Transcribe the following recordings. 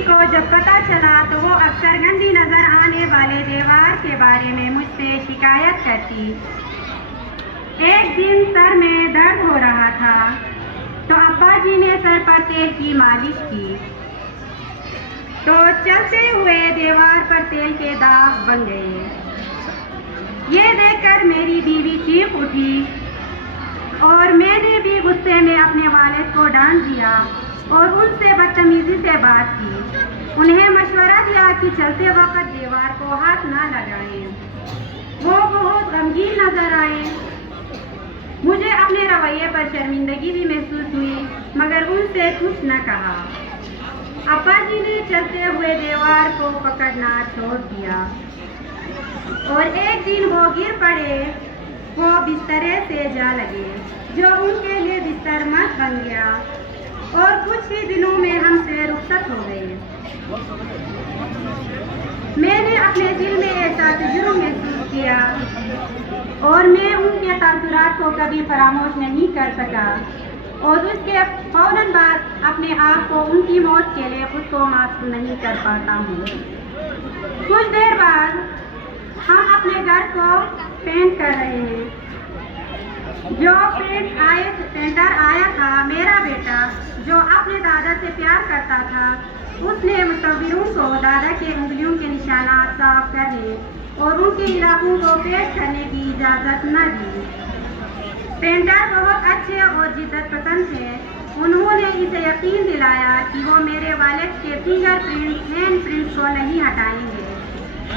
بیوی کو جب پتہ چلا تو وہ اکثر گندی نظر آنے والے دیوار کے بارے میں مجھ سے شکایت کرتی۔ ایک دن سر میں درد ہو رہا تھا تو ابا جی نے سر پر تیل کی مالش کی تو چلتے ہوئے دیوار پر تیل کے داغ بن گئے۔ یہ دیکھ کر میری بیوی چیخ اٹھی اور میں نے بھی غصے میں اپنے والد کو ڈانٹ دیا اور ان سے بدتمیزی سے بات کی۔ انہیں مشورہ دیا کہ چلتے وقت دیوار کو ہاتھ نہ لگائیں۔ وہ بہت غمگین نظر آئے۔ مجھے اپنے رویے پر شرمندگی بھی محسوس ہوئی مگر ان سے کچھ نہ کہا۔ ابا جی نے چلتے ہوئے دیوار کو پکڑنا چھوڑ دیا اور ایک دن وہ گر پڑے۔ وہ بسترے سے جا لگے جو ان کے لیے بستر مت بن گیا اور کچھ ہی دنوں میں ہم سے رخصت ہو گئے۔ میں نے اپنے دل میں ایسا تجربہ محسوس کیا اور میں ان کے تاثرات کو کبھی فراموش نہیں کر سکا اور اس کے فوراً بعد اپنے آپ کو ان کی موت کے لیے خود کو معاف نہیں کر پاتا ہوں۔ کچھ دیر بعد ہم اپنے گھر کو پینٹ کر رہے ہیں۔ جو پینٹر آیا تھا میرا بیٹا جو اپنے دادا سے پیار کرتا تھا، اس نے مصوروں کو دادا کے انگلیوں کے نشانات صاف کرنے اور ان کے علاقوں کو پینٹ کرنے کی اجازت نہ دی۔ پینٹر بہت اچھے اور جدت پسند تھے۔ انہوں نے اسے یقین دلایا کہ وہ میرے والد کے ہینڈ پرنٹس کو نہیں ہٹائیں گے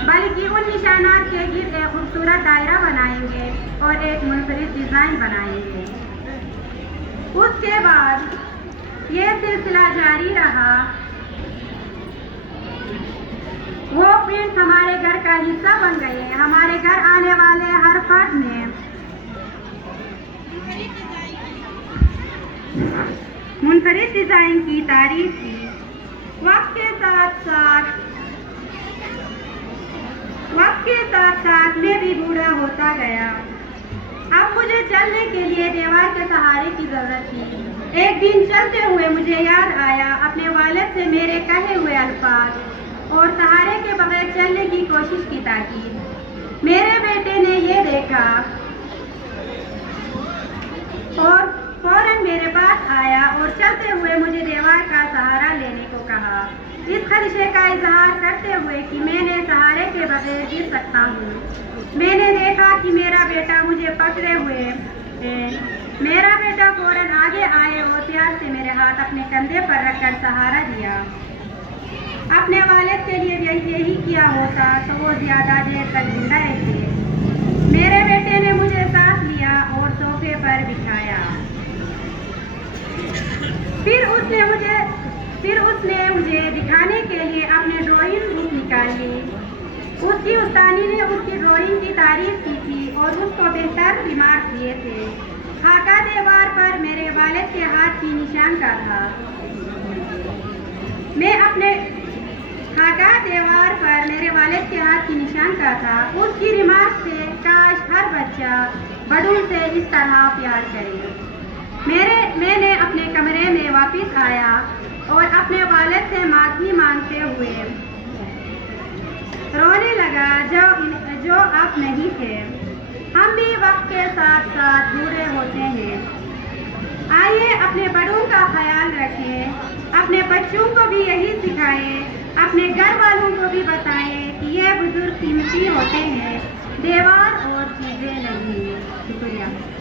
بلکہ ان نشانات کے گرد ایک خوبصورت دائرہ بنائیں گے اور ایک منفرد ڈیزائن بنائیں گے۔ اس کے بعد یہ سلسلہ جاری رہا۔ وہ پرنٹس ہمارے گھر کا حصہ بن گئے۔ ہمارے گھر آنے والے ہر فرد نے منفرد ڈیزائن کی تعریف کی۔ وقت کے ساتھ ساتھ میں بھی بوڑھا ہوتا گیا۔ اب مجھے چلنے کے لیے دیوار کے سہارے کی ضرورت تھی۔ ایک دن چلتے ہوئے مجھے یاد آیا اپنے والد سے میرے کہے ہوئے الفاظ اور سہارے کے بغیر چلنے کی کوشش کی تاکید۔ میرے بیٹے نے یہ دیکھا اور فوراً میرے پاس آیا اور چلتے ہوئے مجھے دیوار کا سہارا لینے کو کہا، اس خدشے کا اظہار کرتے ہوئے کہ میں نے سہارے کے بغیر گر سکتا ہوں۔ میں نے دیکھا کہ میرا بیٹا مجھے پکڑے ہوئے ہے۔ میرا بیٹا فوراً آگے آئے اور پیار سے میرے ہاتھ اپنے کندھے پر رکھ کر سہارا دیا۔ اپنے والد کے لیے یہی کیا ہوتا تو وہ زیادہ دیر تک زندہ رہتے۔ میرے بیٹے نے مجھے ساتھ لیا اور صوفے پر بٹھایا۔ پھر اس نے مجھے دکھانے کے لیے اپنے ڈرائنگ بک نکالی۔ اس کی استانی نے اس کی ڈرائنگ کی تعریف کی تھی اور اس کو بہتر ریمارک دیے تھے۔ خاکہ دیوار پر میرے والد کے ہاتھ کی نشان کا تھا۔ اس کی ریمارک سے کاش ہر بچہ بڑوں سے اس طرح پیار کرے۔ میں نے اپنے کمرے میں واپس آیا اور اپنے والد سے معافی مانگتے ہوئے رونے لگا جو اب نہیں تھے۔ ہم بھی وقت کے ساتھ ساتھ بوڑھے ہوتے ہیں۔ آئیے اپنے بڑوں کا خیال رکھیں، اپنے بچوں کو بھی یہی سکھائیں، اپنے گھر والوں کو بھی بتائیں کہ یہ بزرگ قیمتی ہوتے ہیں، دیوار اور چیزیں نہیں۔ شکریہ۔